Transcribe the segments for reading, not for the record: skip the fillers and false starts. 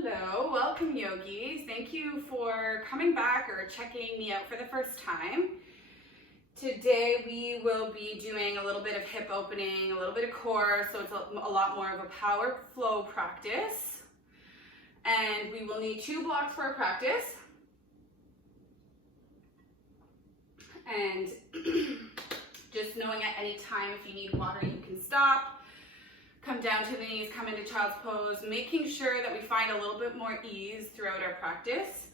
Hello, welcome yogis. Thank you for coming back or checking me out for the first time. Today we will be doing a little bit of hip opening, a little bit of core, so it's a lot more of a power flow practice. And we will need 2 blocks for our practice. And just knowing at any time if you need water you can stop. Come down to the knees, come into child's pose, making sure that we find a little bit more ease throughout our practice.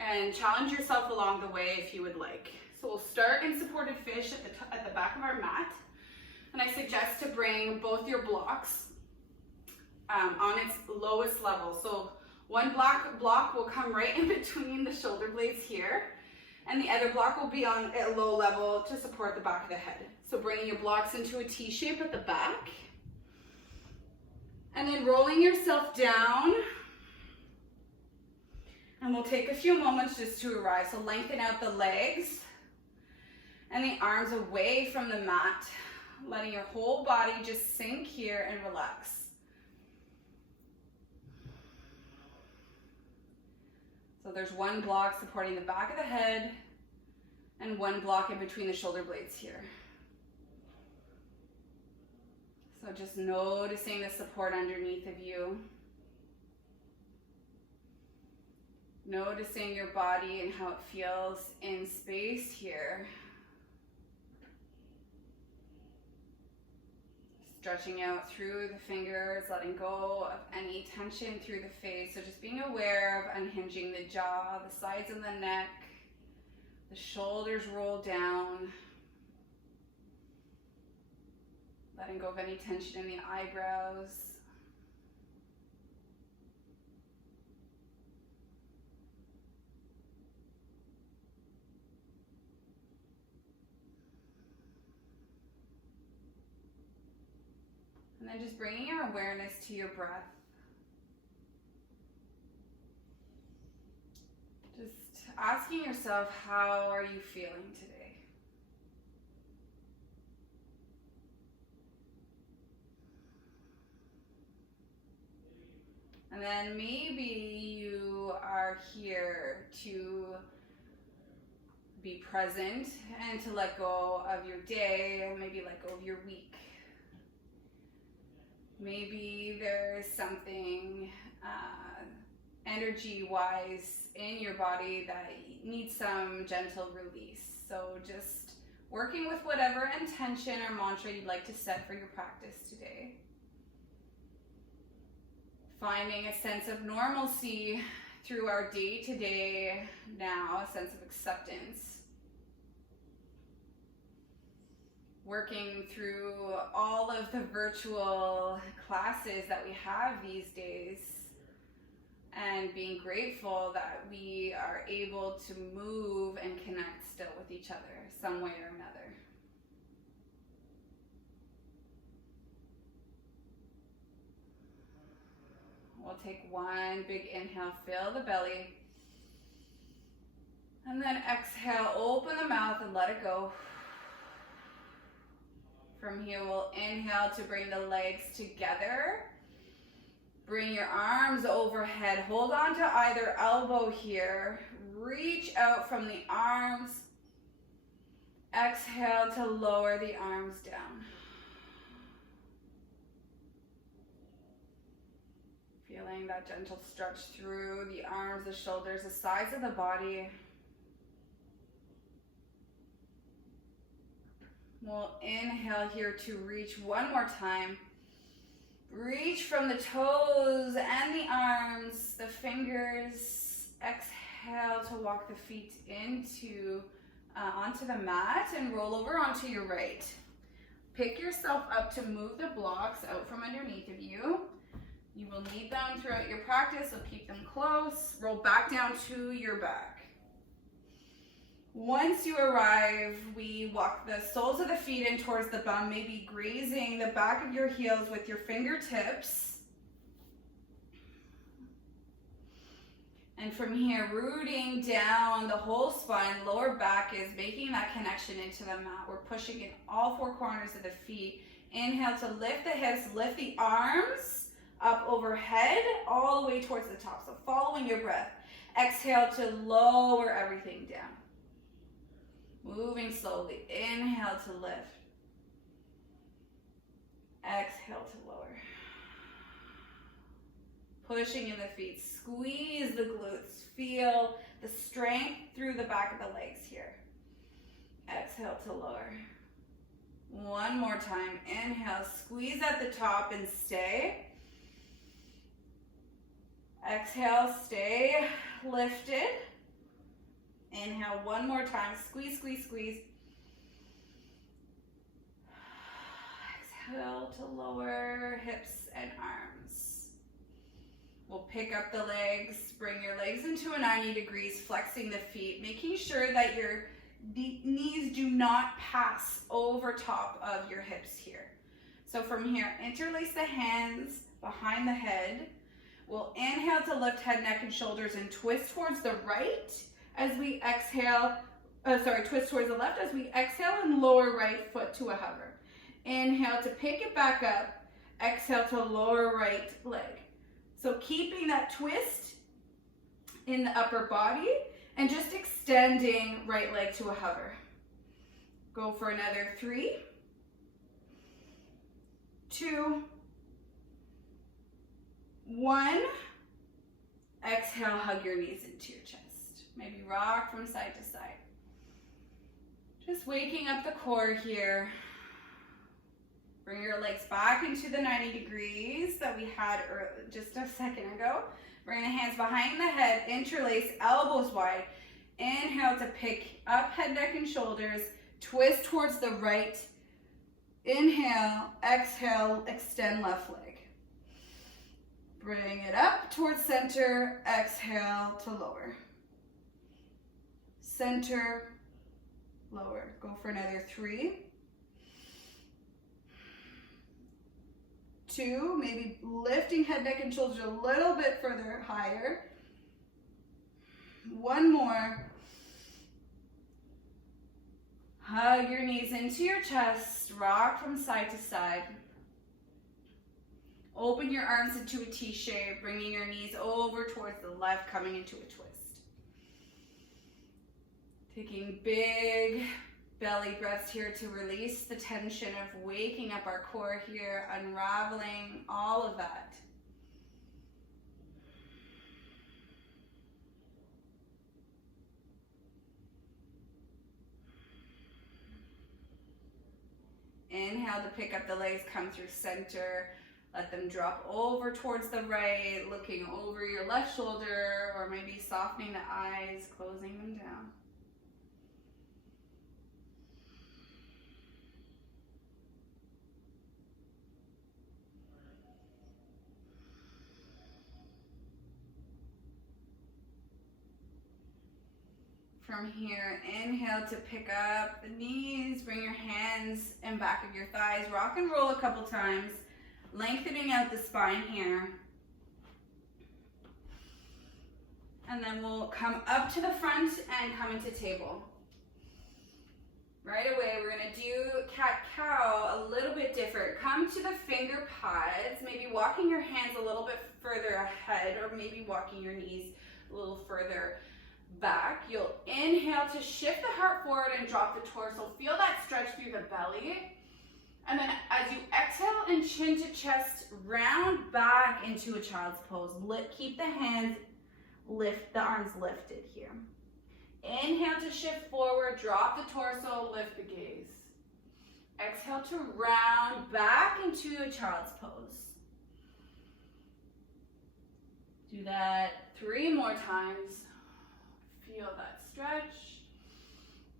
And challenge yourself along the way if you would like. So we'll start in supported fish at the back of our mat. And I suggest to bring both your blocks on its lowest level. So one block will come right in between the shoulder blades here. And the other block will be on a low level to support the back of the head. So bringing your blocks into a T shape at the back. And then rolling yourself down. And we'll take a few moments just to arrive. So lengthen out the legs and the arms away from the mat, letting your whole body just sink here and relax. So there's one block supporting the back of the head and one block in between the shoulder blades here. So just noticing the support underneath of you. Noticing your body and how it feels in space here. Stretching out through the fingers, letting go of any tension through the face. So just being aware of unhinging the jaw, the sides of the neck, the shoulders roll down. Letting go of any tension in the eyebrows. And then just bringing your awareness to your breath. Just asking yourself, how are you feeling today? And then maybe you are here to be present and to let go of your day, and maybe let go of your week. Maybe there's something energy-wise in your body that needs some gentle release. So just working with whatever intention or mantra you'd like to set for your practice today. Finding a sense of normalcy through our day-to-day now, a sense of acceptance. Working through all of the virtual classes that we have these days and being grateful that we are able to move and connect still with each other some way or another. We'll take one big inhale, fill the belly. And then exhale, open the mouth and let it go. From here, we'll inhale to bring the legs together. Bring your arms overhead. Hold on to either elbow here. Reach out from the arms. Exhale to lower the arms down. Feeling that gentle stretch through the arms, the shoulders, the sides of the body. We'll inhale here to reach one more time. Reach from the toes and the arms, the fingers. Exhale to walk the feet onto the mat and roll over onto your right. Pick yourself up to move the blocks out from underneath of you. You will need them throughout your practice, so keep them close. Roll back down to your back. Once you arrive, we walk the soles of the feet in towards the bum, maybe grazing the back of your heels with your fingertips. And from here, rooting down the whole spine, lower back is making that connection into the mat. We're pushing in all 4 corners of the feet. Inhale to lift the hips, lift the arms up overhead all the way towards the top. So following your breath. Exhale to lower everything down. Moving slowly. Inhale to lift. Exhale to lower. Pushing in the feet. Squeeze the glutes. Feel the strength through the back of the legs here. Exhale to lower. One more time. Inhale. Squeeze at the top and stay. Exhale. Stay lifted. Inhale one more time. Squeeze, squeeze, squeeze. Exhale to lower hips and arms. We'll pick up the legs. Bring your legs into a 90 degrees, flexing the feet, making sure that your knees do not pass over top of your hips here. So from here, interlace the hands behind the head. We'll inhale to lift head, neck, and shoulders and twist towards the right as we exhale. Twist towards the left as we exhale and lower right foot to a hover. Inhale to pick it back up. Exhale to lower right leg. So keeping that twist in the upper body and just extending right leg to a hover. Go for another 3, 2, 1. Exhale, hug your knees into your chest. Maybe rock from side to side. Just waking up the core here. Bring your legs back into the 90 degrees that we had just a second ago. Bring the hands behind the head, interlace, elbows wide. Inhale to pick up head, neck, and shoulders. Twist towards the right. Inhale, exhale, extend left leg. Bring it up towards center. Exhale to lower. Center, lower. Go for another 3, 2, maybe lifting head, neck, and shoulders a little bit further higher. 1 more. Hug your knees into your chest. Rock from side to side. Open your arms into a T shape, bringing your knees over towards the left, coming into a twist. Taking big belly breaths here to release the tension of waking up our core here, unraveling all of that. Inhale to pick up the legs, come through center. Let them drop over towards the right, looking over your left shoulder, or maybe softening the eyes, closing them down. From here, inhale to pick up the knees, bring your hands in back of your thighs, rock and roll a couple times, lengthening out the spine here. And then we'll come up to the front and come into table. Right away, we're gonna do cat-cow a little bit different. Come to the finger pads, maybe walking your hands a little bit further ahead, or maybe walking your knees a little further back. You'll inhale to shift the heart forward and drop the torso. Feel that stretch through the belly. And then as you exhale and chin to chest, round back into a child's pose. Keep the hands the arms lifted here. Inhale to shift forward, drop the torso, lift the gaze. Exhale to round back into a child's pose. Do that 3 more times. Feel that stretch.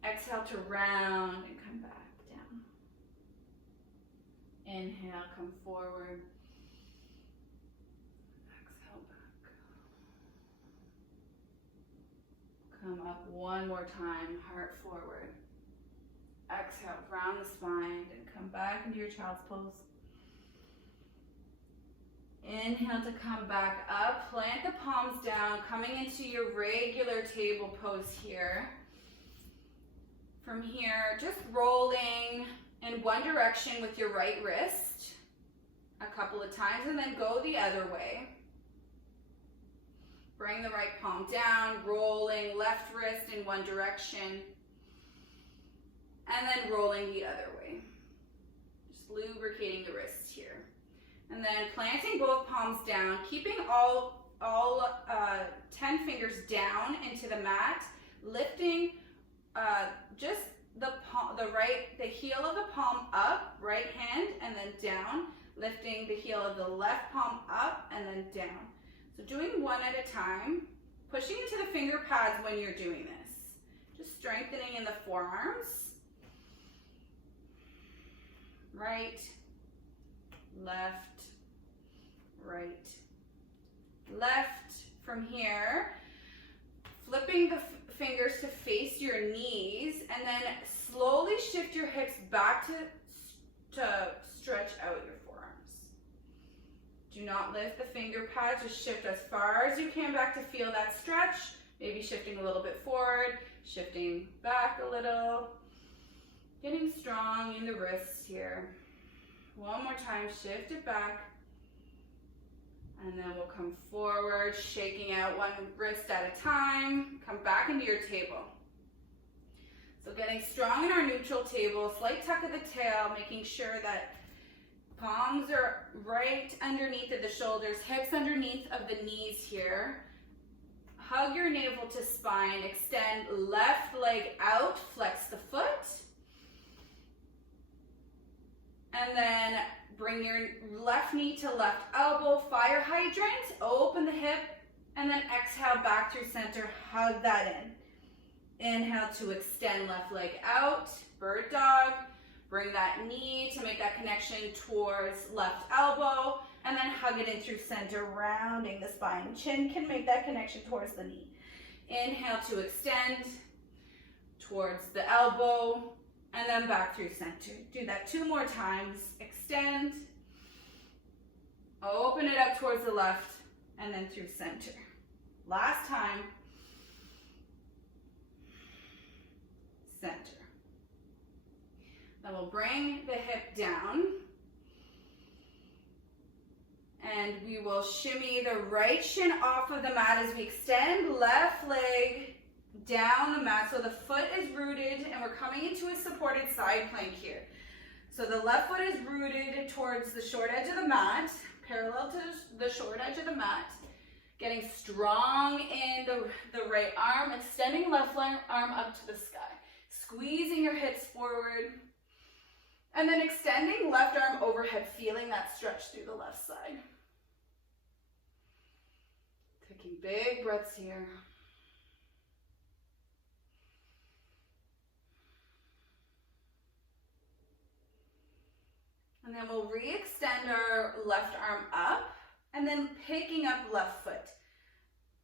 Exhale to round and come back down. Inhale, come forward. Exhale back. Come up 1 more time, heart forward. Exhale, round the spine and come back into your child's pose. Inhale to come back up, plant the palms down, coming into your regular table pose here. From here, just rolling in one direction with your right wrist. a couple of times, and then go the other way. Bring the right palm down, rolling left wrist in one direction, and then rolling the other way. Just lubricating the wrist here. And then planting both palms down, keeping all 10 fingers down into the mat, lifting just the heel of the palm up, right hand, and then down, lifting the heel of the left palm up and then down. So doing one at a time, pushing into the finger pads when you're doing this. Just strengthening in the forearms. Right, left, right, left. From here, flipping the fingers to face your knees, and then slowly shift your hips back to stretch out your forearms. Do not lift the finger pads, just shift as far as you can back to feel that stretch. Maybe shifting a little bit forward, shifting back a little. Getting strong in the wrists here. One more time, shift it back. And then we'll come forward, shaking out one wrist at a time. Come back into your table. So getting strong in our neutral table, slight tuck of the tail, making sure that palms are right underneath of the shoulders, hips underneath of the knees here. Hug your navel to spine, extend left leg out, flex the foot. And then bring your left knee to left elbow, fire hydrant, open the hip, and then exhale back through center, hug that in. Inhale to extend left leg out, bird dog. Bring that knee to make that connection towards left elbow, and then hug it in through center, rounding the spine. Chin can make that connection towards the knee. Inhale to extend towards the elbow, and then back through center. Do that 2 more times. Extend, open it up towards the left, and then through center. Last time. Center. Then we'll bring the hip down, and we will shimmy the right shin off of the mat as we extend left leg down the mat. So the foot is rooted, and we're coming into a supported side plank here. So the left foot is rooted towards the short edge of the mat, parallel to the short edge of the mat. Getting strong in the right arm, extending left arm up to the sky. Squeezing your hips forward. And then extending left arm overhead, feeling that stretch through the left side. Taking big breaths here. And then we'll re-extend our left arm up, and then picking up left foot.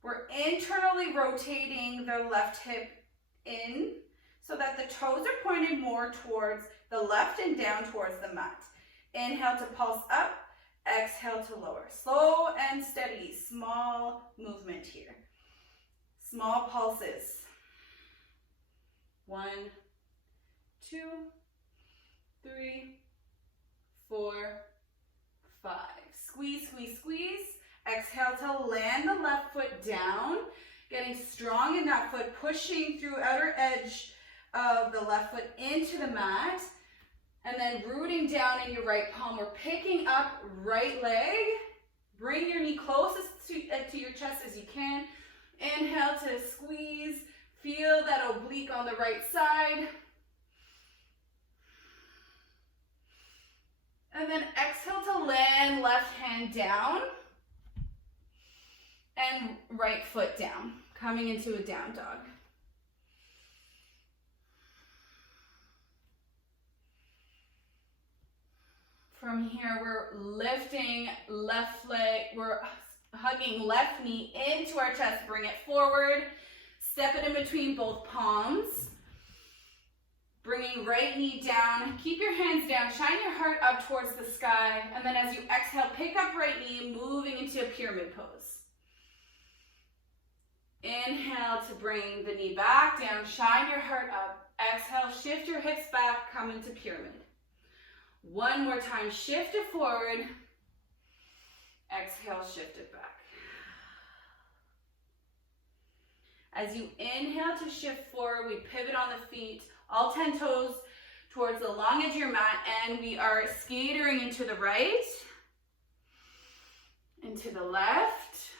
We're internally rotating the left hip in so that the toes are pointed more towards the left and down towards the mat. Inhale to pulse up, exhale to lower. Slow and steady, small movement here. Small pulses. 1, 2, 3, 4, 5. Squeeze, squeeze, squeeze. Exhale to land the left foot down. Getting strong in that foot, pushing through outer edge of the left foot into the mat. And then rooting down in your right palm. We're picking up right leg. Bring your knee closest to your chest as you can. Inhale to squeeze. Feel that oblique on the right side. And then exhale to land left hand down and right foot down, coming into a down dog. From here, we're lifting left leg, we're hugging left knee into our chest, bring it forward, step it in between both palms. Bringing right knee down, keep your hands down, shine your heart up towards the sky, and then as you exhale, pick up right knee, moving into a pyramid pose. Inhale to bring the knee back down, shine your heart up. Exhale, shift your hips back, come into pyramid. One more time, shift it forward, Exhale, shift it back. As you inhale to shift forward, we pivot on the feet, all 10 toes towards the long edge of your mat, and we are skatering into the right, into the left,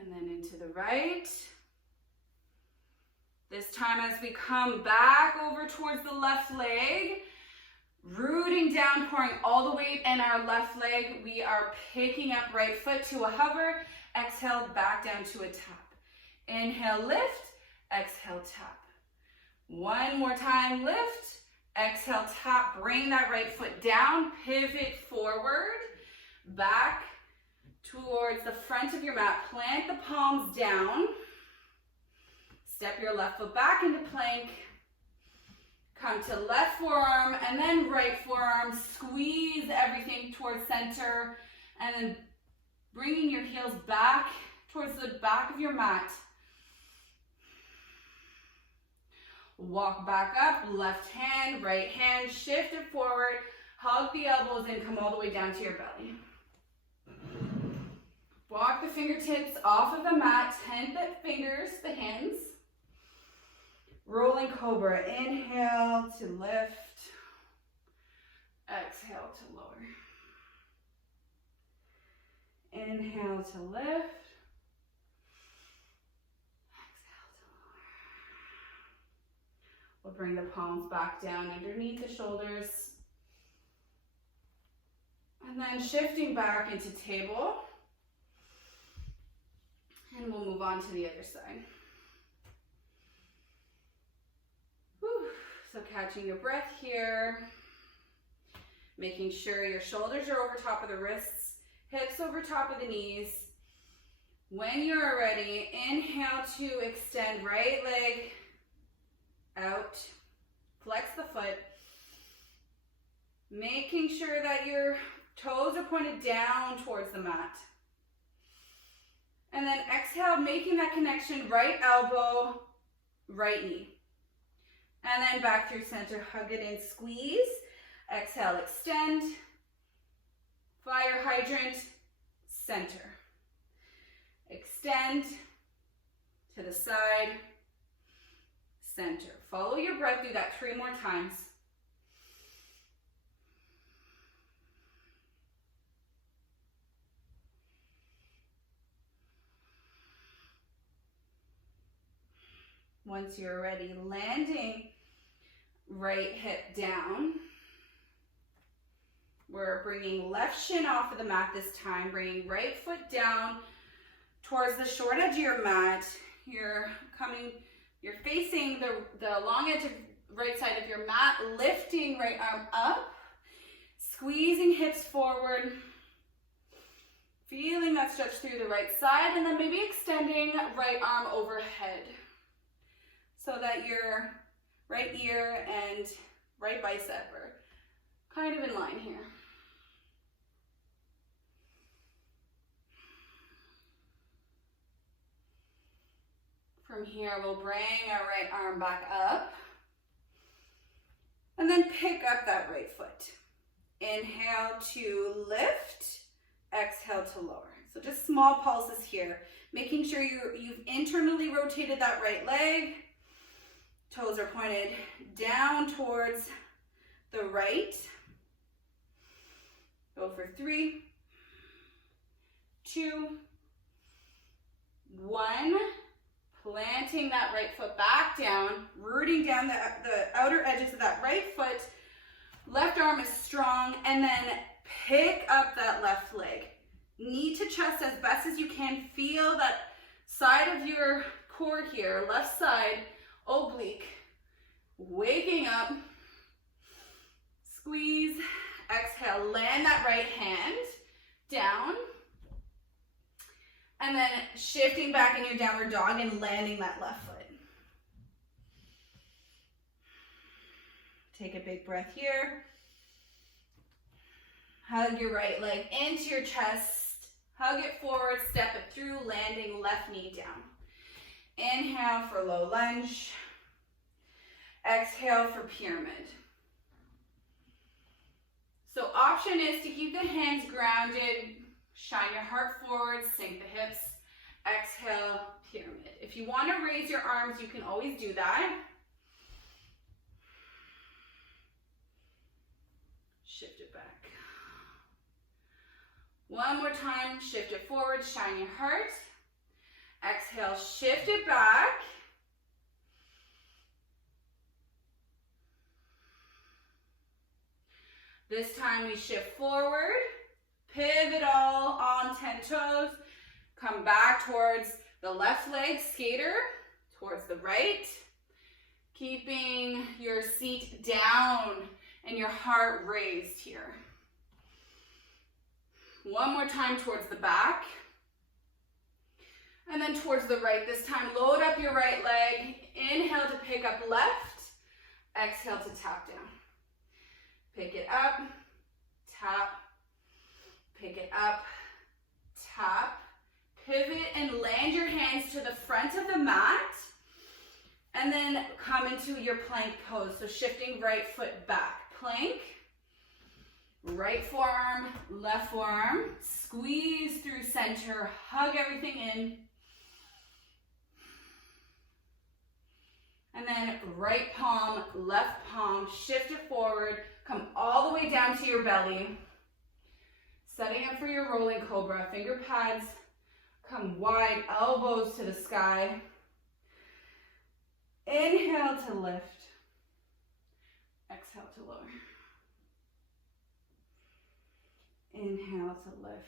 and then into the right. This time as we come back over towards the left leg, rooting down, pouring all the weight in our left leg, we are picking up right foot to a hover, exhale back down to a tap. Inhale, lift, exhale, tap. One more time, lift, exhale, tap, bring that right foot down, pivot forward, back towards the front of your mat, plant the palms down, step your left foot back into plank, come to left forearm and then right forearm, squeeze everything towards center, and then bringing your heels back towards the back of your mat. Walk back up, left hand, right hand, shift it forward, hug the elbows in, come all the way down to your belly. Walk the fingertips off of the mat, 10 fingers, the hands. Rolling cobra, inhale to lift, exhale to lower. Inhale to lift. We'll bring the palms back down underneath the shoulders. And then shifting back into table. And we'll move on to the other side. Whew. So catching your breath here. Making sure your shoulders are over top of the wrists, hips over top of the knees. When you're ready, inhale to extend right leg out, flex the foot, making sure that your toes are pointed down towards the mat. And then exhale, making that connection, right elbow, right knee. And then back through center, hug it in, squeeze. Exhale, extend, fire hydrant, center. Extend to the side, center. Follow your breath, do that 3 more times. Once you're ready, landing right hip down. We're bringing left shin off of the mat this time, bringing right foot down towards the short edge of your mat. You're facing the long edge of right side of your mat, lifting right arm up, squeezing hips forward, feeling that stretch through the right side, and then maybe extending right arm overhead so that your right ear and right bicep are kind of in line here. From here, we'll bring our right arm back up and then pick up that right foot. Inhale to lift, exhale to lower. So just small pulses here, making sure you've internally rotated that right leg. Toes are pointed down towards the right. Go for 3, 2, 1. Planting that right foot back down, rooting down the outer edges of that right foot. Left arm is strong, and then pick up that left leg. Knee to chest as best as you can. Feel that side of your core here, left side, oblique. Waking up, squeeze, exhale, land that right hand down. And then shifting back in your downward dog and landing that left foot. Take a big breath here. Hug your right leg into your chest. Hug it forward, step it through, landing left knee down. Inhale for low lunge. Exhale for pyramid. So So option is to keep the hands grounded, shine your heart forward, sink the hips, exhale, pyramid. If you want to raise your arms, you can always do that. Shift it back. One more time, shift it forward, shine your heart. Exhale, shift it back. This time we shift forward, pivot all on 10 toes, come back towards the left leg, skater, towards the right, keeping your seat down and your heart raised here. One more time towards the back, and then towards the right. This time, load up your right leg, inhale to pick up left, exhale to tap down. Pick it up, tap, pick it up, tap, pivot and land your hands to the front of the mat, and then come into your plank pose. So shifting right foot back, plank, right forearm, left forearm, squeeze through center, hug everything in, and then right palm, left palm, shift it forward, come all the way down to your belly. Setting up for your rolling cobra. Finger pads come wide, elbows to the sky. Inhale to lift. Exhale to lower. Inhale to lift.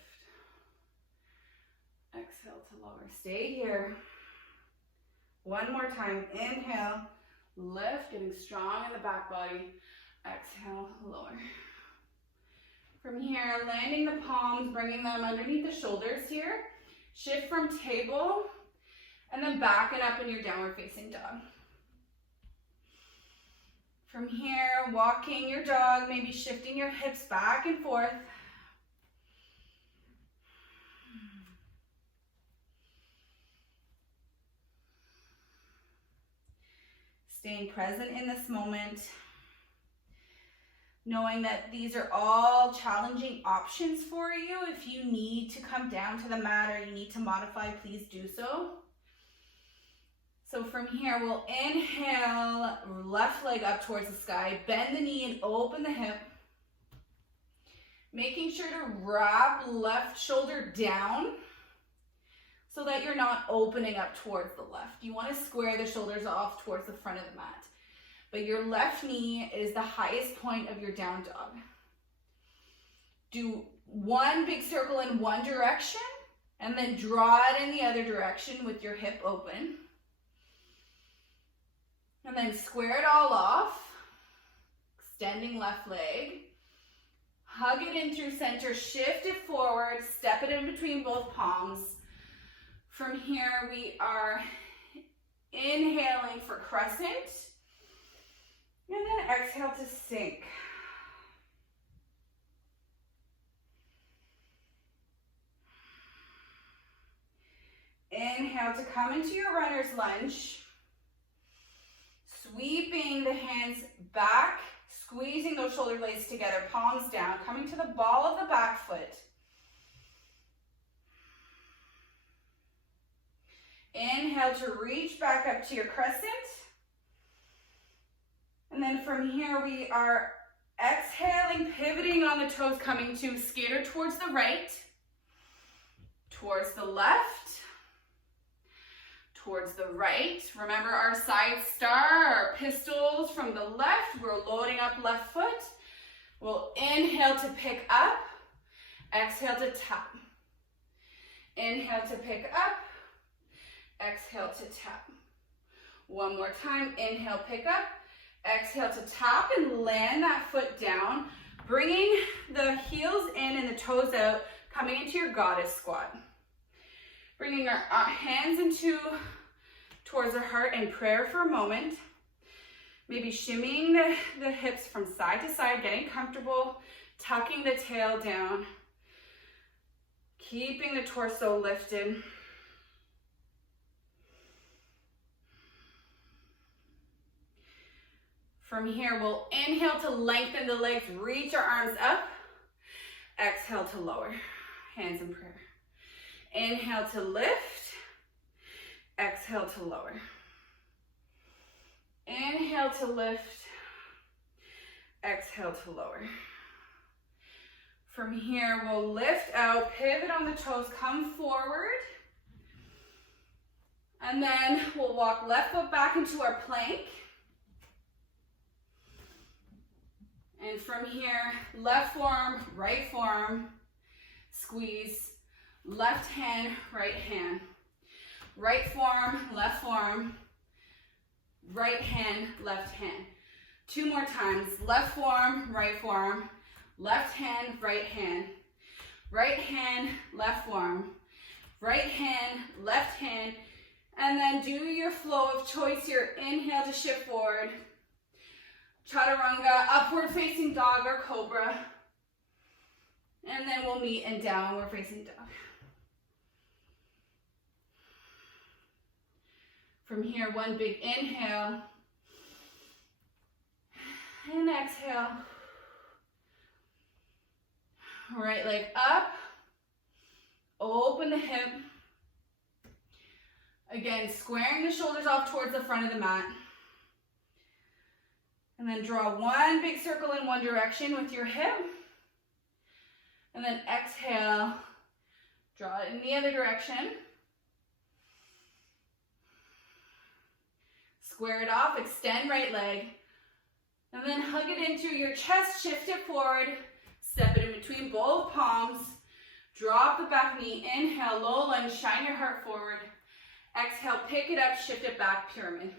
Exhale to lower. Stay here. One more time. Inhale, lift, getting strong in the back body. Exhale, lower. From here, landing the palms, bringing them underneath the shoulders here. Shift from table, and then back and up in your downward facing dog. From here, walking your dog, maybe shifting your hips back and forth. Staying present in this moment. Knowing that these are all challenging options for you. If you need to come down to the mat or you need to modify, please do so. So from here, we'll inhale, left leg up towards the sky, bend the knee and open the hip. Making sure to wrap left shoulder down so that you're not opening up towards the left. You want to square the shoulders off towards the front of the mat. But your left knee is the highest point of your down dog. Do one big circle in one direction and then draw it in the other direction with your hip open. And then square it all off, extending left leg. Hug it in through center, shift it forward, step it in between both palms. From here, we are inhaling for crescent. And then exhale to sink. Inhale to come into your runner's lunge. Sweeping the hands back, squeezing those shoulder blades together, palms down, coming to the ball of the back foot. Inhale to reach back up to your crescent. And then from here we are exhaling, pivoting on the toes, coming to skater towards the right, towards the left, towards the right. Remember our side star, our pistols from the left. We're loading up left foot. We'll inhale to pick up, exhale to tap. Inhale to pick up, exhale to tap. One more time, inhale, pick up. Exhale to tap and land that foot down, bringing the heels in and the toes out, coming into your goddess squat. Bringing our hands towards our heart in prayer for a moment. Maybe shimmying the hips from side to side, getting comfortable, tucking the tail down, keeping the torso lifted. From here, we'll inhale to lengthen the legs, reach our arms up, Exhale to lower, hands in prayer. Inhale to lift, exhale to lower. Inhale to lift, exhale to lower. From here, we'll lift out, pivot on the toes, come forward. And then we'll walk left foot back into our plank. And from here, left forearm, right forearm, squeeze, left hand, right hand. Right forearm, left forearm, right hand, left hand. 2 more times, left forearm, right forearm, left hand, right hand. Right hand, left forearm, right hand, left hand. And then do your flow of choice here. Inhale to shift forward. Chaturanga, upward facing dog or cobra. And then we'll meet in downward facing dog. From here, one big inhale. And exhale. Right leg up. Open the hip. Again, squaring the shoulders off towards the front of the mat. And then draw one big circle in one direction with your hip. And then exhale, draw it in the other direction. Square it off, extend right leg. And then hug it in through your chest, shift it forward. Step it in between both palms. Drop the back knee, inhale, low lunge, shine your heart forward. Exhale, pick it up, shift it back, pyramid.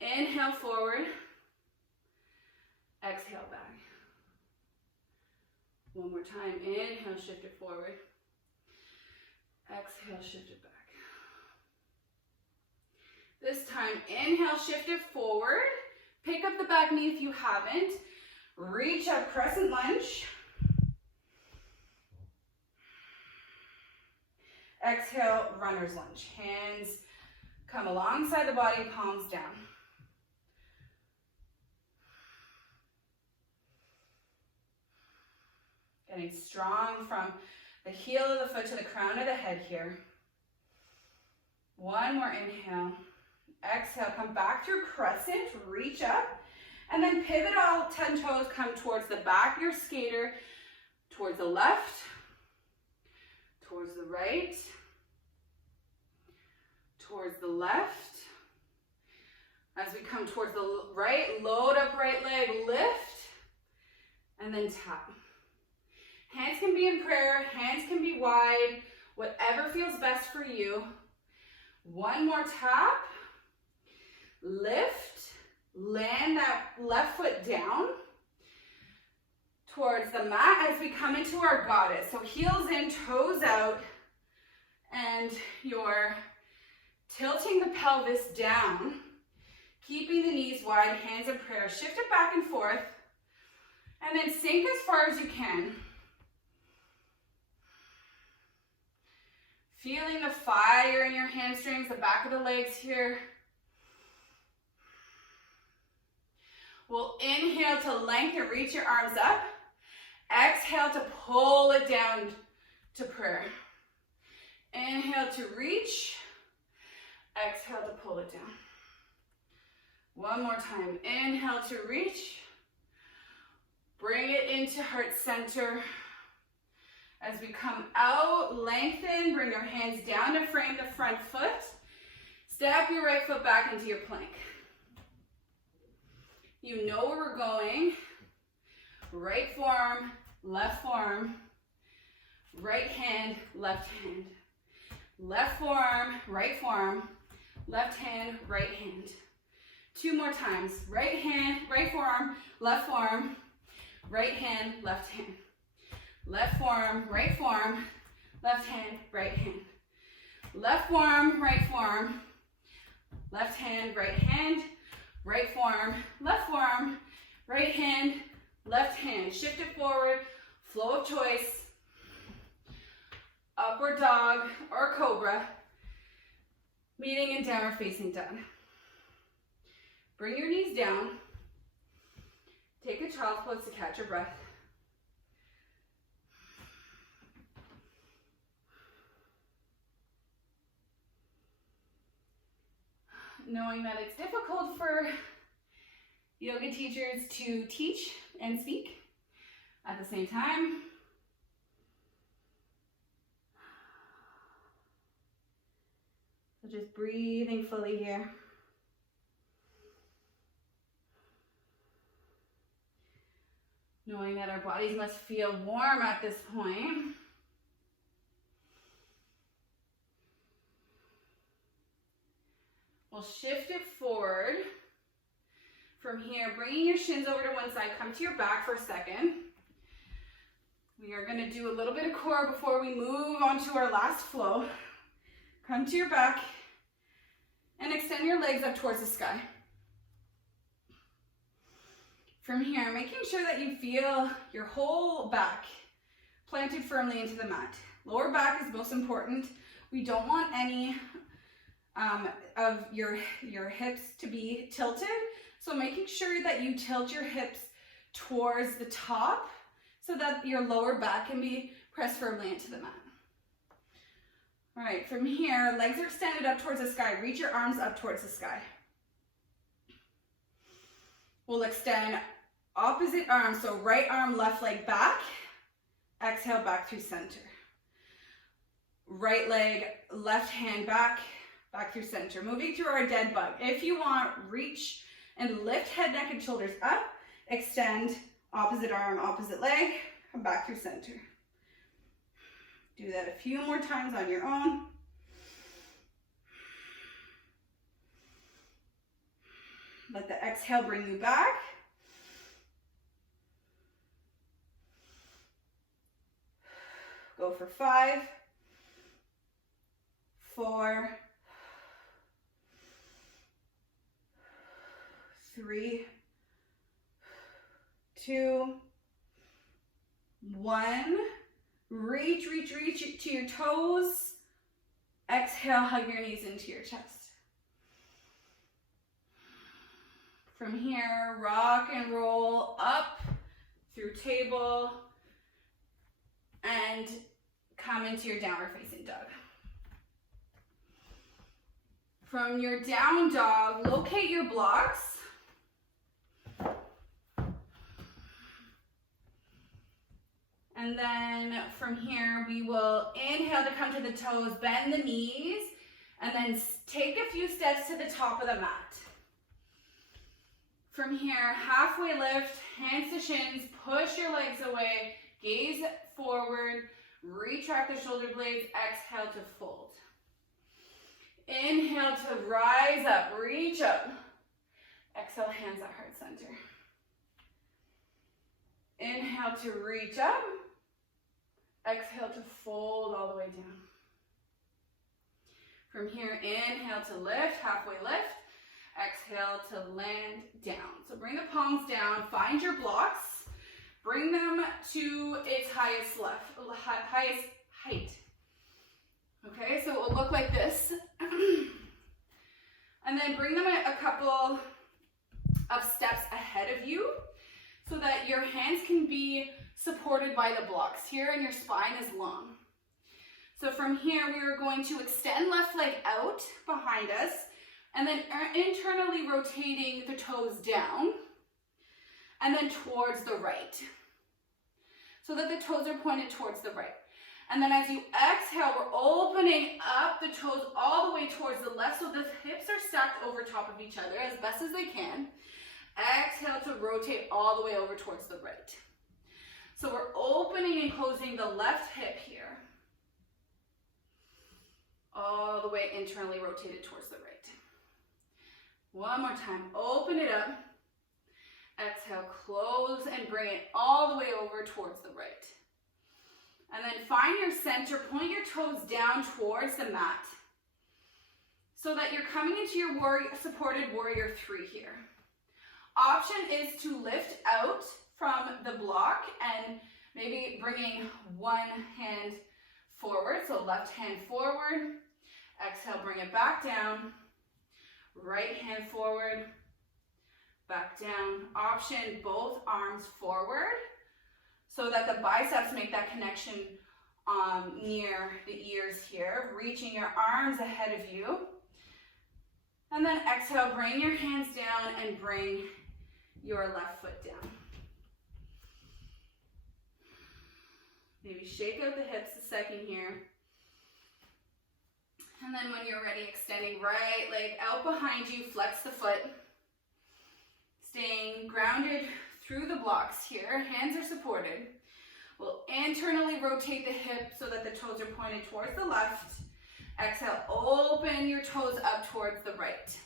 Inhale forward. Exhale back. One more time. Inhale, shift it forward. Exhale, shift it back. This time, inhale, shift it forward. Pick up the back knee if you haven't. Reach up, crescent lunge. Exhale, runner's lunge. Hands come alongside the body, palms down. Getting strong from the heel of the foot to the crown of the head here. One more inhale. Exhale, come back through crescent, reach up, and then pivot all 10 toes, come towards the back of your skater, towards the left, towards the right, towards the left. As we come towards the right, load up right leg, lift, and then tap. Hands can be in prayer, hands can be wide, whatever feels best for you. One more tap, lift, land that left foot down towards the mat as we come into our goddess. So heels in, toes out, and you're tilting the pelvis down, keeping the knees wide, hands in prayer. Shift it back and forth, and then sink as far as you can. Feeling the fire in your hamstrings, the back of the legs here. We'll inhale to lengthen, reach your arms up. Exhale to pull it down to prayer. Inhale to reach. Exhale to pull it down. One more time. Inhale to reach. Bring it into heart center. As we come out, lengthen, bring your hands down to frame the front foot. Step your right foot back into your plank. You know where we're going. Right forearm, left forearm, right hand, left hand. Left forearm, right forearm, left hand, right hand. 2 more times. Right hand, right forearm, left forearm, right hand, left hand. Left forearm, right forearm, left hand, right hand. Left forearm, right forearm, left hand, right hand. Right forearm, right hand, left hand. Shift it forward, flow of choice. Upward dog or cobra. Meeting in downward facing dog. Bring your knees down. Take a child's pose to catch your breath. knowing that it's difficult for yoga teachers to teach and speak at the same time. So just breathing fully here. Knowing that our bodies must feel warm at this point. We'll shift it forward. From here, bringing your shins over to one side, come to your back for a second. We are going to do a little bit of core before we move on to our last flow. Come to your back and extend your legs up towards the sky. From here, making sure that you feel your whole back planted firmly into the mat. Lower back is most important. We don't want any of your hips to be tilted. So making sure that you tilt your hips towards the top so that your lower back can be pressed firmly into the mat. All right, from here, legs are extended up towards the sky. Reach your arms up towards the sky. We'll extend opposite arm, so right arm, left leg back. Exhale, back through center. Right leg, left hand back, back through center. Moving through our dead bug. If you want, reach and lift head, neck, and shoulders up. Extend opposite arm, opposite leg. Come back through center. Do that a few more times on your own. Let the exhale bring you back. Go for 5, 4, 3, 2, 1. Reach to your toes. Exhale, hug your knees into your chest. From here, rock and roll up through table and come into your downward facing dog. From your down dog, locate your blocks. And then from here, we will inhale to come to the toes, bend the knees, and then take a few steps to the top of the mat. From here, halfway lift, hands to shins, push your legs away, gaze forward, retract the shoulder blades, exhale to fold. Inhale to rise up, reach up. Exhale, hands at heart center. Inhale to reach up. Exhale to fold all the way down. From here, inhale to lift, halfway lift. Exhale to land down. So bring the palms down, find your blocks, bring them to its highest height. Okay, so it will look like this. And then bring them a couple of steps ahead of you so that your hands can be supported by the blocks here and your spine is long. So from here, we are going to extend left leg out behind us and then internally rotating the toes down and then towards the right so that the toes are pointed towards the right. And then as you exhale, we're opening up the toes all the way towards the left so the hips are stacked over top of each other as best as they can. Exhale to rotate all the way over towards the right. So we're opening and closing the left hip here. All the way internally rotated towards the right. One more time, open it up. Exhale, close and bring it all the way over towards the right. And then find your center, point your toes down towards the mat so that you're coming into your supported warrior 3 here. Option is to lift out from the block and maybe bringing one hand forward, so left hand forward, exhale, bring it back down, right hand forward, back down. Option, both arms forward so that the biceps make that connection near the ears here, reaching your arms ahead of you. And then exhale, bring your hands down and bring your left foot down. Maybe shake out the hips a second here. And then when you're ready, extending right leg out behind you, flex the foot. Staying grounded through the blocks here. Hands are supported. We'll internally rotate the hip so that the toes are pointed towards the left. Exhale, open your toes up towards the right.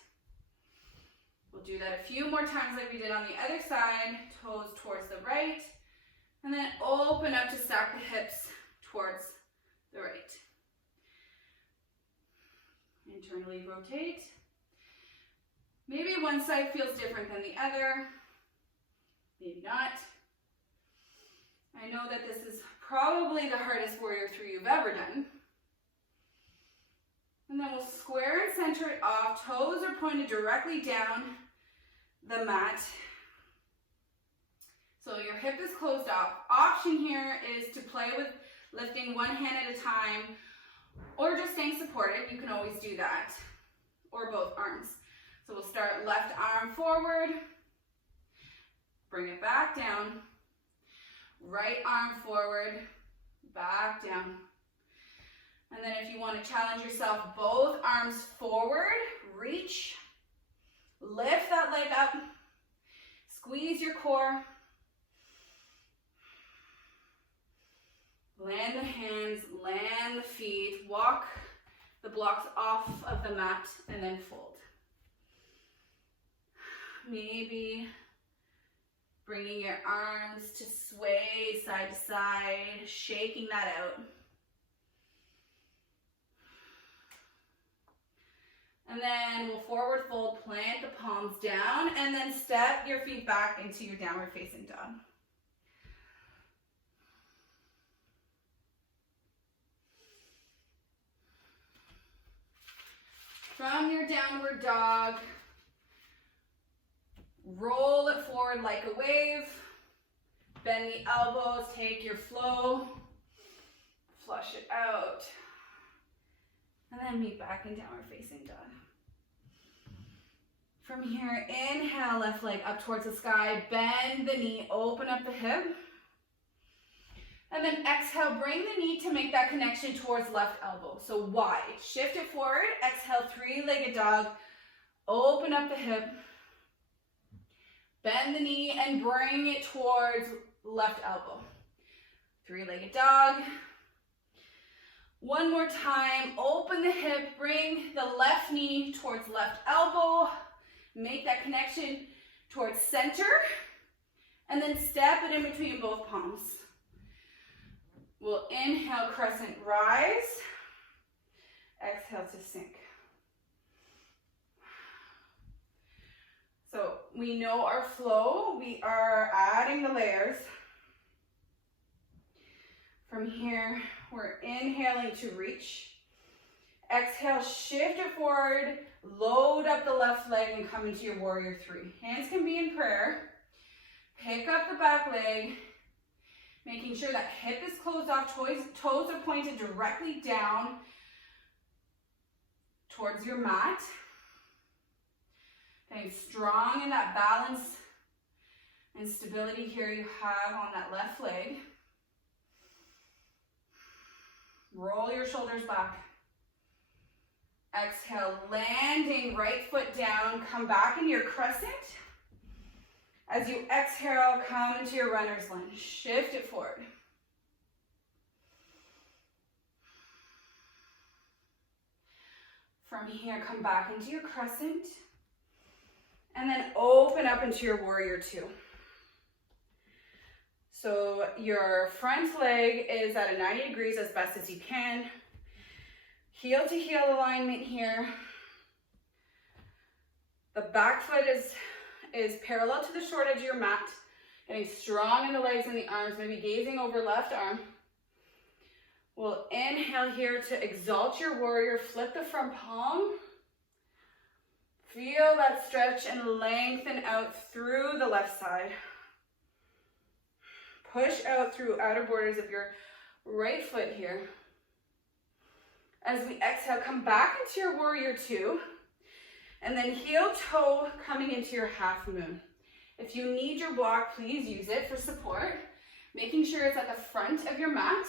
We'll do that a few more times like we did on the other side. Toes towards the right. And then open up to stack the hips towards the right. Internally rotate. Maybe one side feels different than the other. Maybe not. I know that this is probably the hardest warrior three you've ever done. And then we'll square and center it off. Toes are pointed directly down the mat. So your hip is closed off. Option here is to play with lifting one hand at a time or just staying supported. You can always do that. Or both arms. So we'll start left arm forward. Bring it back down. Right arm forward. Back down. And then if you want to challenge yourself, both arms forward. Reach. Lift that leg up. Squeeze your core. Land the hands, land the feet, walk the blocks off of the mat, and then fold. Maybe bringing your arms to sway side to side, shaking that out. And then we'll forward fold, plant the palms down, and then step your feet back into your downward facing dog. From your downward dog, roll it forward like a wave. Bend the elbows, take your flow, flush it out. And then meet back in downward facing dog. From here, inhale, left leg up towards the sky, bend the knee, open up the hip. And then exhale, bring the knee to make that connection towards left elbow. So wide, shift it forward, exhale, three-legged dog, open up the hip, bend the knee and bring it towards left elbow. Three-legged dog. One more time, open the hip, bring the left knee towards left elbow, make that connection towards center, and then step it in between both palms. We'll inhale, crescent rise, exhale to sink. So we know our flow, we are adding the layers. From here, we're inhaling to reach. Exhale, shift it forward, load up the left leg and come into your warrior three. Hands can be in prayer. Pick up the back leg, making sure that hip is closed off, toes are pointed directly down towards your mat. Getting strong in that balance and stability here you have on that left leg. Roll your shoulders back. Exhale, landing right foot down, come back into your crescent. As you exhale, come into your runner's lunge. Shift it forward. From here, come back into your crescent. And then open up into your warrior two. So your front leg is at a 90 degrees as best as you can. Heel to heel alignment here. The back foot is parallel to the short edge of your mat. Getting strong in the legs and the arms, maybe gazing over left arm. We'll inhale here to exalt your warrior. Flip the front palm. Feel that stretch and lengthen out through the left side. Push out through outer borders of your right foot here. As we exhale, come back into your warrior two. And then heel toe coming into your half moon. If you need your block, please use it for support, making sure it's at the front of your mat.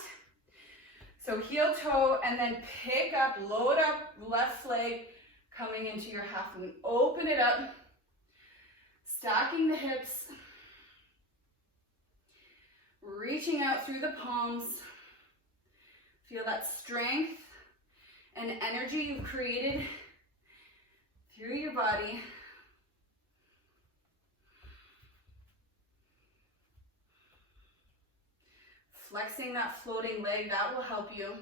So heel toe, and then pick up, load up, left leg coming into your half moon. Open it up, stacking the hips, reaching out through the palms. Feel that strength and energy you've created through your body. Flexing that floating leg, that will help you.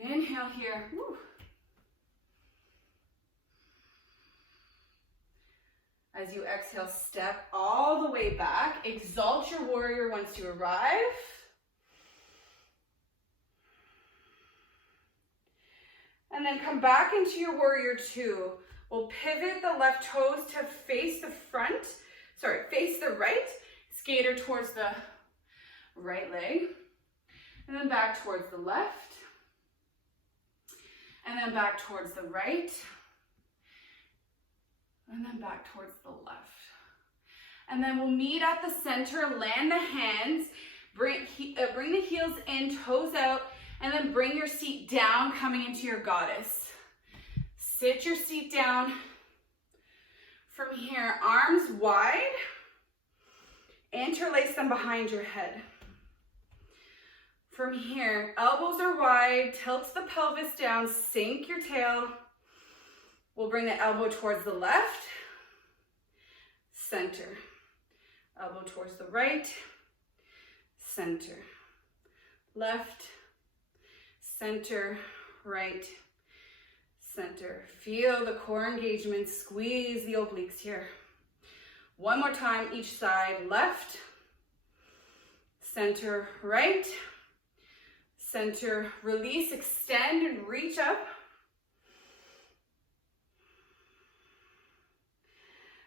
Inhale here. Woo. As you exhale, step all the way back. Exalt your warrior once you arrive. And then come back into your warrior two. We'll pivot the left toes to face the front, face the right. Skater towards the right leg. And then back towards the left. And then back towards the right. And then back towards the left. And then we'll meet at the center, land the hands, bring the heels in, toes out, and then bring your seat down, coming into your goddess. Sit your seat down. From here, arms wide, interlace them behind your head. From here, elbows are wide, tilt the pelvis down, sink your tail. We'll bring the elbow towards the left, center. Elbow towards the right, center. Left, center, right, center. Feel the core engagement, squeeze the obliques here. One more time, each side, left, center, right, center, release, extend and reach up.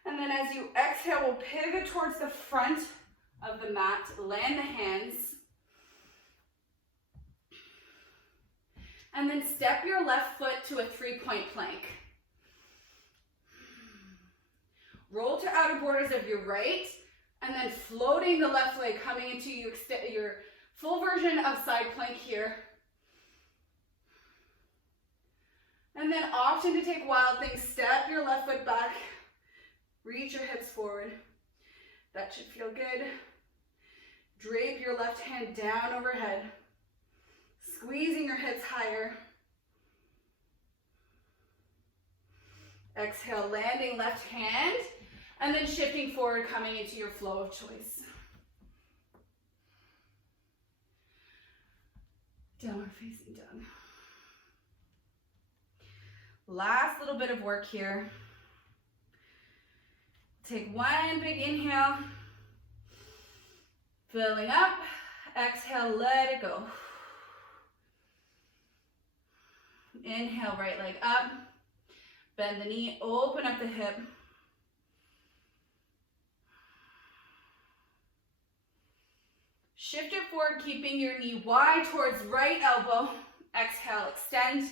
And then as you exhale, we'll pivot towards the front of the mat, land the hands. And then step your left foot to a 3-point plank. Roll to outer borders of your right, and then floating the left leg, coming into your full version of side plank here. And then often to take wild things, step your left foot back, reach your hips forward. That should feel good. Drape your left hand down overhead, squeezing your hips higher. Exhale, landing left hand, and then shifting forward, coming into your flow of choice. Downward facing dog. Last little bit of work here. Take one big inhale, filling up. Exhale, let it go. Inhale, right leg up. Bend the knee, open up the hip. Shift it forward, keeping your knee wide towards right elbow. Exhale, extend.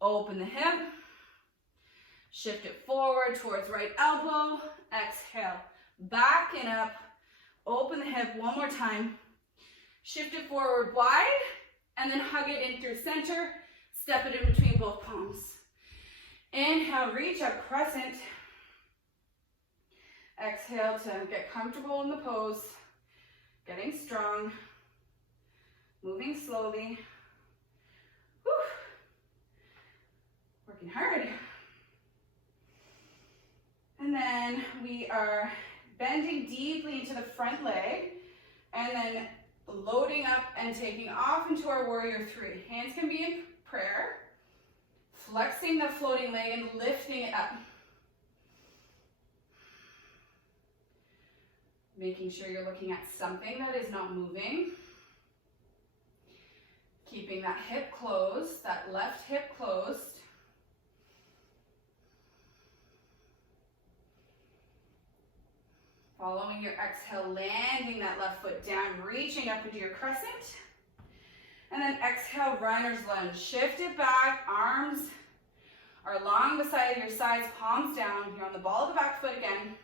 Open the hip. Shift it forward towards right elbow. Exhale, back and up. Open the hip one more time. Shift it forward wide, and then hug it in through center. Step it in between both palms. Inhale, reach up, crescent. Exhale to get comfortable in the pose. Getting strong. Moving slowly. Whew. Working hard. And then we are bending deeply into the front leg, and then loading up and taking off into our warrior three. Hands can be in prayer, flexing the floating leg and lifting it up. Making sure you're looking at something that is not moving. Keeping that hip closed, that left hip closed. Following your exhale, landing that left foot down, reaching up into your crescent. And then exhale, runner's lunge. Shift it back, arms are along the side of your sides, palms down. You're on the ball of the back foot again.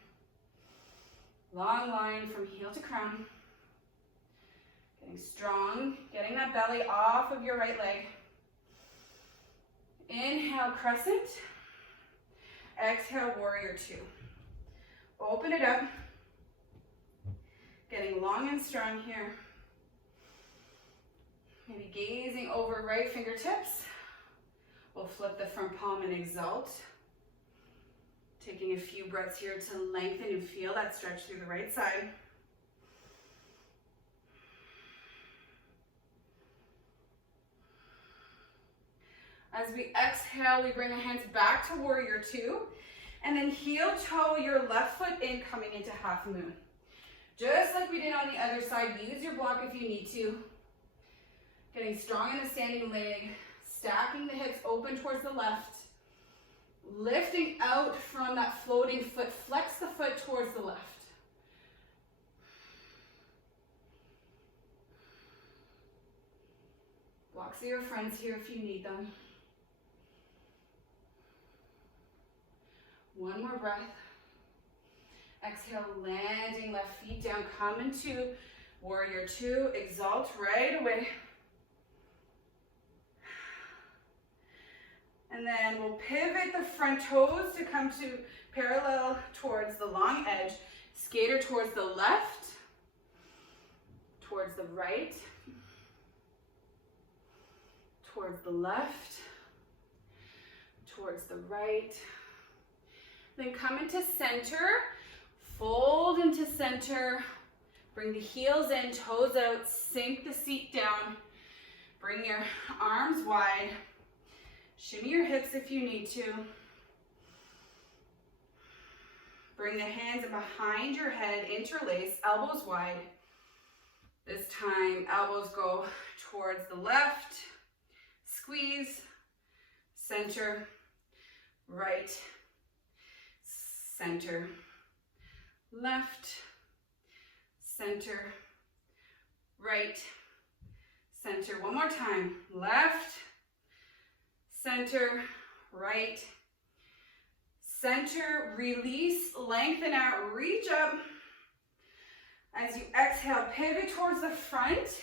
Long line from heel to crown. Getting strong, getting that belly off of your right leg. Inhale, crescent. Exhale, warrior two. Open it up. Getting long and strong here. Maybe gazing over right fingertips. We'll flip the front palm and exalt. Taking a few breaths here to lengthen and feel that stretch through the right side. As we exhale, we bring the hands back to warrior two, and then heel toe your left foot in, coming into half moon. Just like we did on the other side, use your block if you need to. Getting strong in the standing leg, stacking the hips open towards the left, lifting out from that floating foot, flex the foot towards the left. Blocks are your friends here if you need them. One more breath. Exhale, landing left feet down, come into warrior two, exalt right away. And then we'll pivot the front toes to come to parallel towards the long edge. Skater towards the left, towards the right, towards the left, towards the right. Then come into center, fold into center, bring the heels in, toes out, sink the seat down, bring your arms wide, shimmy your hips if you need to. Bring the hands behind your head, interlace, elbows wide. This time, elbows go towards the left, squeeze, center, right, center, left, center, right, center. One more time, left, center, right, center, release, lengthen out, reach up. As you exhale, pivot towards the front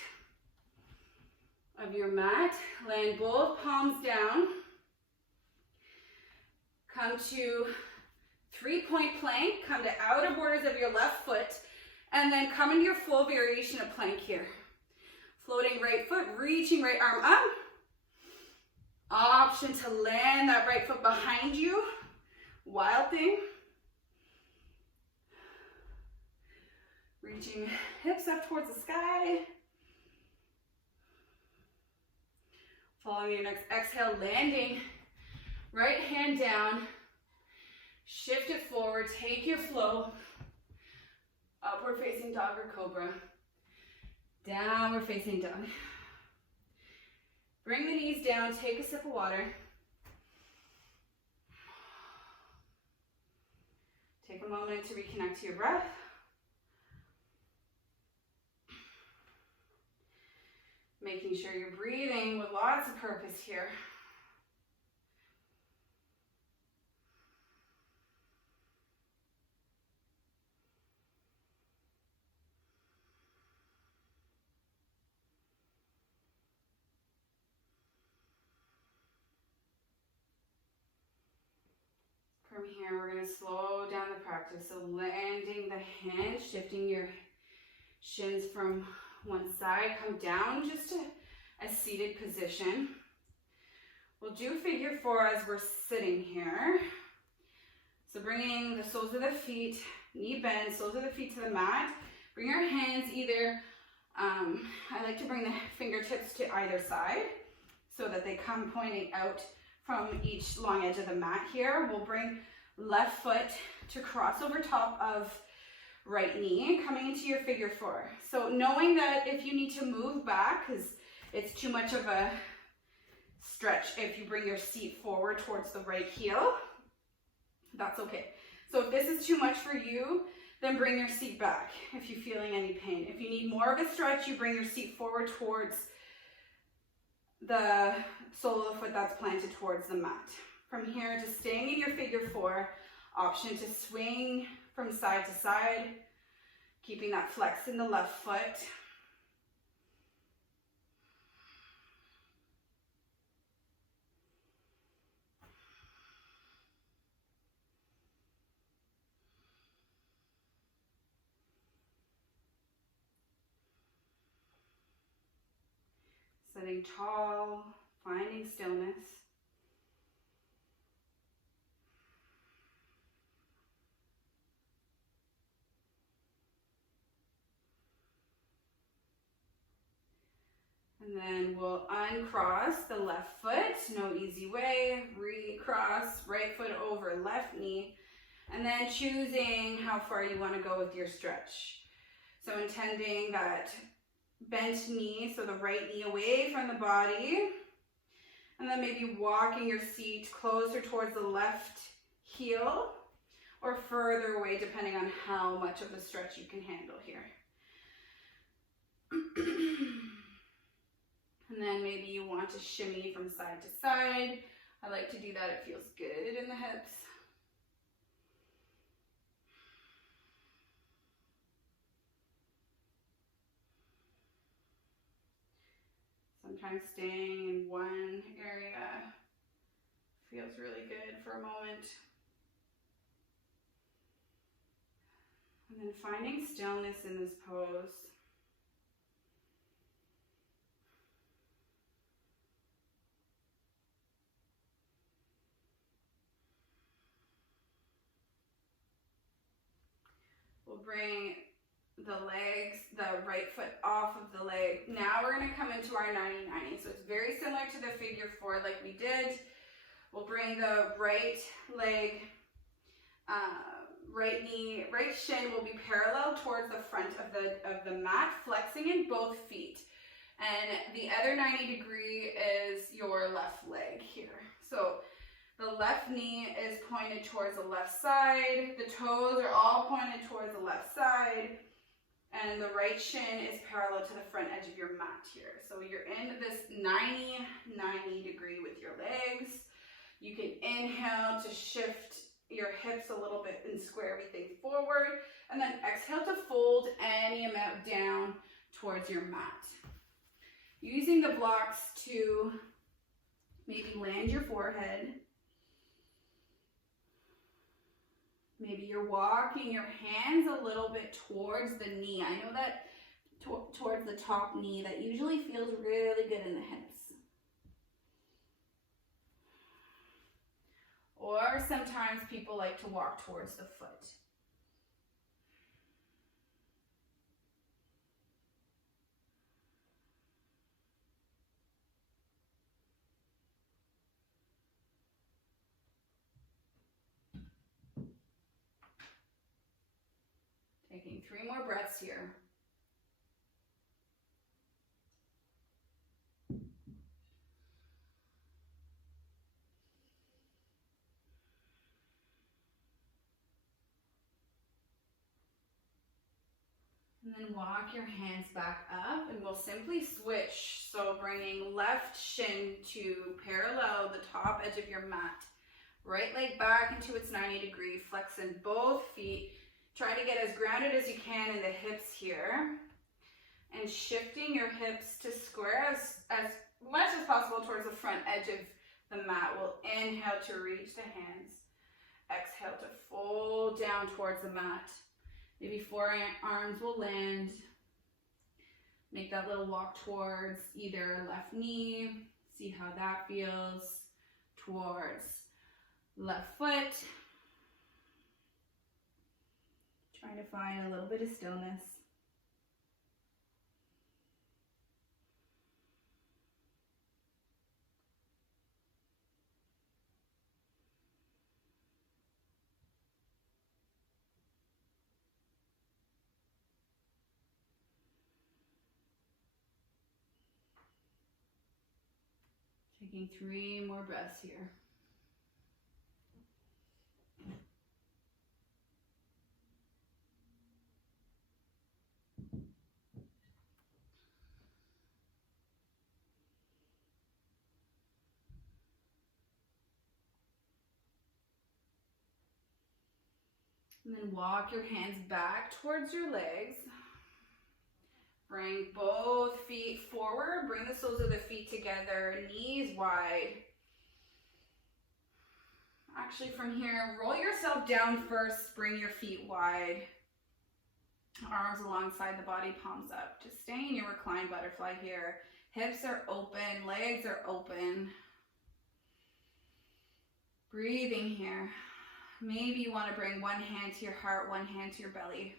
of your mat, land both palms down, come to 3-point plank, come to outer borders of your left foot, and then come into your flow variation of plank here. Floating right foot, reaching right arm up. Option to land that right foot behind you. Wild thing. Reaching hips up towards the sky. Following your next exhale, landing. Right hand down. Shift it forward, take your flow. Upward facing dog or cobra. Downward facing dog. Bring the knees down, take a sip of water. Take a moment to reconnect to your breath. Making sure you're breathing with lots of purpose here. From here, we're going to slow down the practice. So landing the hands, shifting your shins from one side, come down just to a seated position. We'll do figure four as we're sitting here. So bringing the soles of the feet, knee bend, soles of the feet to the mat. Bring your hands either, I like to bring the fingertips to either side so that they come pointing out from each long edge of the mat here. We'll bring left foot to cross over top of right knee, coming into your figure four. So knowing that if you need to move back, because it's too much of a stretch if you bring your seat forward towards the right heel, that's okay. So if this is too much for you, then bring your seat back if you're feeling any pain. If you need more of a stretch, you bring your seat forward towards the sole of the foot that's planted towards the mat. From here, just staying in your figure four, option to swing from side to side, keeping that flex in the left foot. Sitting tall, finding stillness. And then we'll uncross the left foot, no easy way, recross, right foot over left knee, and then choosing how far you want to go with your stretch. So intending that bent knee, so the right knee away from the body, and then maybe walking your seat closer towards the left heel or further away depending on how much of the stretch you can handle here. And then maybe you want to shimmy from side to side. I like to do that, it feels good in the hips. Sometimes staying in one area feels really good for a moment. And then finding stillness in this pose. We'll bring the legs, the right foot off of the leg. Now we're going to come into our 90-90. So it's very similar to the figure four like we did. We'll bring the right leg, right knee, right shin will be parallel towards the front of the mat, flexing in both feet. And the other 90-degree is your left leg here. So the left knee is pointed towards the left side. The toes are all pointed towards the left side. And the right shin is parallel to the front edge of your mat here. So you're in this 90 degree with your legs. You can inhale to shift your hips a little bit and square everything forward. And then exhale to fold any amount down towards your mat. Using the blocks to maybe land your forehead. Maybe you're walking your hands a little bit towards the knee. I know that towards the top knee, that usually feels really good in the hips. Or sometimes people like to walk towards the foot. Taking 3 more breaths here. And then walk your hands back up and we'll simply switch. So bringing left shin to parallel the top edge of your mat. Right leg back into its 90 degree, flex in both feet. Try to get as grounded as you can in the hips here. And shifting your hips to square as much as possible towards the front edge of the mat. We'll inhale to reach the hands. Exhale to fold down towards the mat. Maybe forearms will land. Make that little walk towards either left knee. See how that feels. Towards left foot. Trying to find a little bit of stillness. Taking 3 more breaths here. And then walk your hands back towards your legs. Bring both feet forward. Bring the soles of the feet together, knees wide. Actually, from here, roll yourself down first. Bring your feet wide. Arms alongside the body, palms up. Just stay in your reclined butterfly here. Hips are open, legs are open. Breathing here. Maybe you want to bring one hand to your heart, one hand to your belly.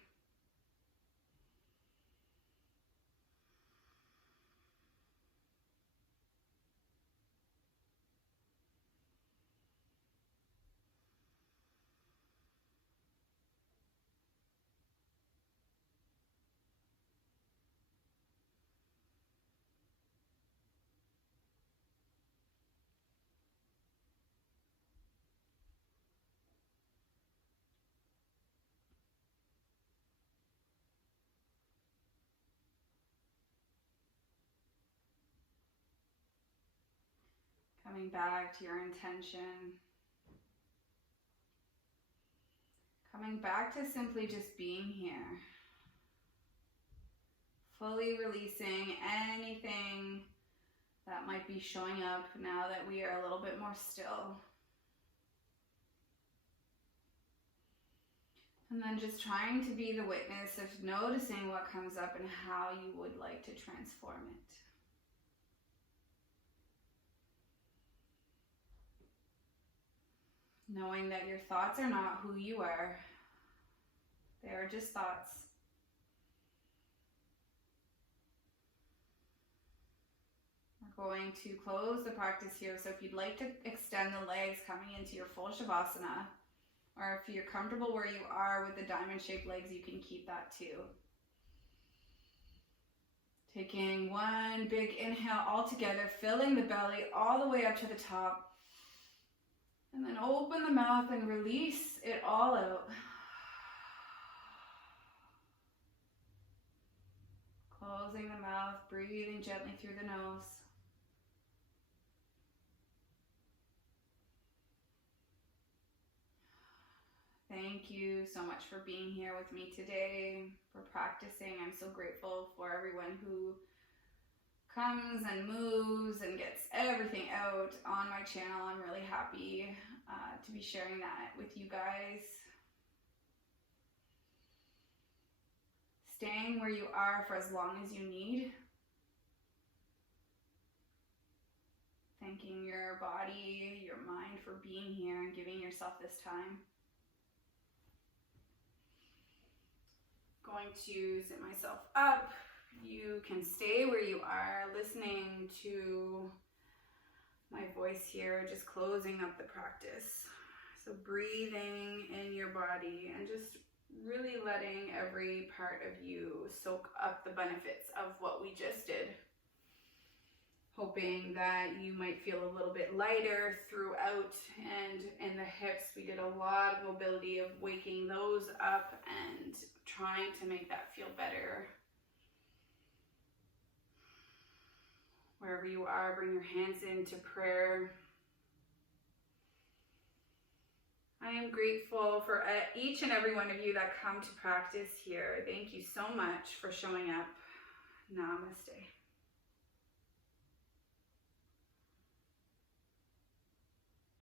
Coming back to your intention. Coming back to simply just being here. Fully releasing anything that might be showing up now that we are a little bit more still. And then just trying to be the witness of noticing what comes up and how you would like to transform it. Knowing that your thoughts are not who you are. They are just thoughts. We're going to close the practice here. So if you'd like to extend the legs coming into your full Shavasana, or if you're comfortable where you are with the diamond-shaped legs, you can keep that too. Taking one big inhale all together, filling the belly all the way up to the top. And then open the mouth and release it all out. Closing the mouth, breathing gently through the nose. Thank you so much for being here with me today, for practicing. I'm so grateful for everyone who comes and moves and gets everything out on my channel. I'm really happy to be sharing that with you guys. Staying where you are for as long as you need. Thanking your body, your mind for being here and giving yourself this time. Going to sit myself up. You can stay where you are, listening to my voice here, just closing up the practice. So breathing in your body and just really letting every part of you soak up the benefits of what we just did. Hoping that you might feel a little bit lighter throughout, and in the hips we did a lot of mobility of waking those up and trying to make that feel better. Wherever you are, bring your hands into prayer. I am grateful for each and every one of you that come to practice here. Thank you so much for showing up. Namaste.